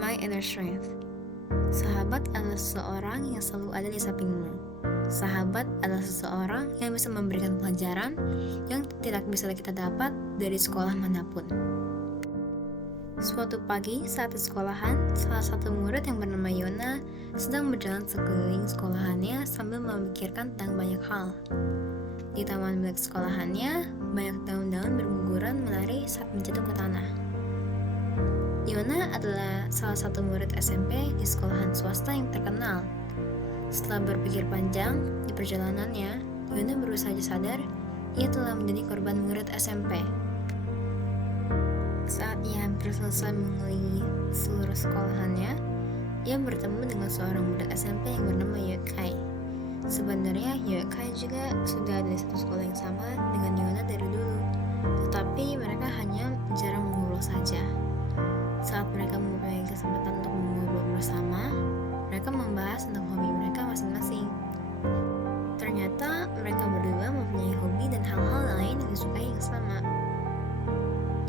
My inner strength. Sahabat adalah seseorang yang selalu ada di sampingmu. Sahabat adalah seseorang yang bisa memberikan pelajaran yang tidak bisa kita dapat dari sekolah manapun. Suatu pagi saat di sekolahan, salah satu murid yang bernama Yona sedang berjalan sekeliling sekolahannya sambil memikirkan tentang banyak hal. Di taman milik sekolahannya, banyak daun-daun berguguran menari saat menjatuh ke tanah. Yona adalah salah satu murid SMP di sekolahan swasta yang terkenal. Setelah berpikir panjang di perjalanannya, Yona baru saja sadar ia telah menjadi korban murid SMP. Saat ia hampir selesai mengelilingi seluruh sekolahannya, ia bertemu dengan seorang murid SMP yang bernama Yokai. Sebenarnya Yokai juga sudah ada di satu sekolah yang sama dengan Yona dari dulu, tetapi mereka hanya jarang mengobrol saja. Saat mereka mempunyai kesempatan untuk mengobrol bersama, mereka membahas tentang hobi mereka masing-masing. Ternyata mereka berdua mempunyai hobi dan hal-hal lain yang disukai yang sama.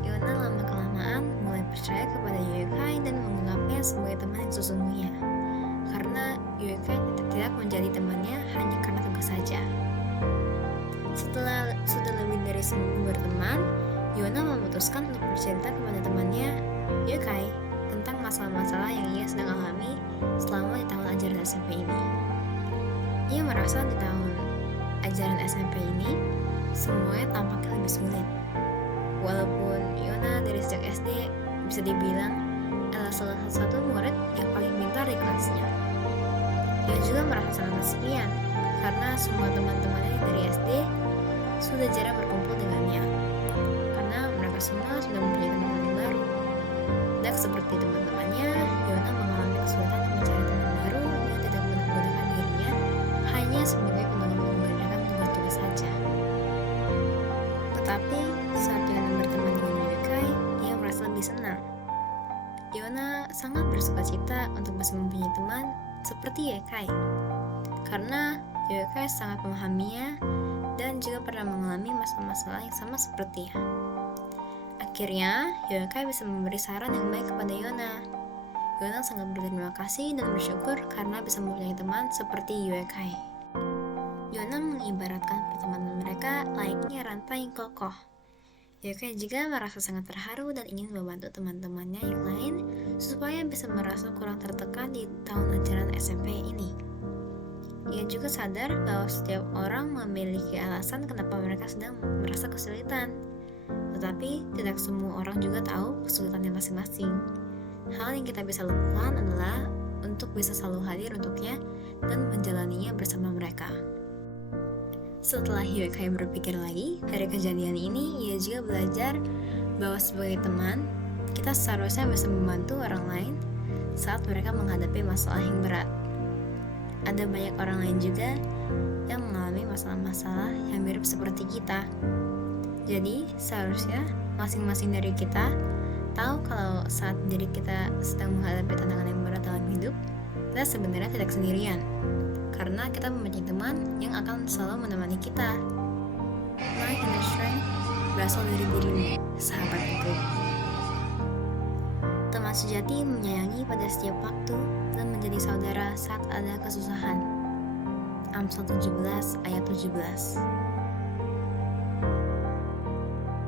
Yona lama-kelamaan mulai percaya kepada Yokai dan menganggapnya sebagai teman yang sesungguhnya, karena Yokai tidak menjadi temannya hanya karena tugas saja. Setelah sudah lebih dari seminggu berteman, Yona memutuskan untuk bercerita kepada temannya Yokai tentang masalah-masalah yang ia sedang alami selama di tahun ajaran SMP ini. Ia merasa di tahun ajaran SMP ini semuanya tampaknya lebih sulit. Walaupun Yona dari sejak SD bisa dibilang adalah salah satu murid yang paling pintar di kelasnya. Ia juga merasa sangat kesepian karena semua teman-temannya dari SD sudah jarang berkumpul dengannya, karena mereka semua sudah mempunyai teman-teman baru. Dan seperti teman-temannya, Yona mengalami kesulitan untuk mencari teman baru yang tidak menggunakan dirinya hanya sebagai untuk mengerjakan tugas-tugas saja. Tetapi saat Yona berteman dengan Yokai, ia merasa lebih senang. Yona sangat bersukacita untuk bisa mempunyai teman seperti Yokai, karena Yokai sangat memahaminya dan juga pernah mengalami masalah-masalah yang sama sepertinya. Akhirnya, Yokai bisa memberi saran yang baik kepada Yona. Yona sangat berterima kasih dan bersyukur karena bisa mempunyai teman seperti Yokai. Yona mengibaratkan pertemanan mereka layaknya rantai yang kokoh. Yokai juga merasa sangat terharu dan ingin membantu teman-temannya yang lain supaya bisa merasa kurang tertekan di tahun ajaran SMP ini. Ia juga sadar bahwa setiap orang memiliki alasan kenapa mereka sedang merasa kesulitan. Tetapi tidak semua orang juga tahu kesulitannya masing-masing. Hal yang kita bisa lakukan adalah untuk bisa selalu hadir untuknya dan menjalaninya bersama mereka. Setelah Yokai berpikir lagi dari kejadian ini, ia juga belajar bahwa sebagai teman, kita seharusnya bisa membantu orang lain saat mereka menghadapi masalah yang berat. Ada banyak orang lain juga yang mengalami masalah-masalah yang mirip seperti kita. Jadi, seharusnya masing-masing dari kita tahu kalau saat diri kita sedang menghadapi tantangan yang berat dalam hidup, kita sebenarnya tidak sendirian, karena kita mempunyai teman yang akan selalu menemani kita. My inner strength berasal dari dirimu, sahabatku. Teman sejati menyayangi pada setiap waktu dan menjadi saudara saat ada kesusahan. Amsal 17 ayat 17.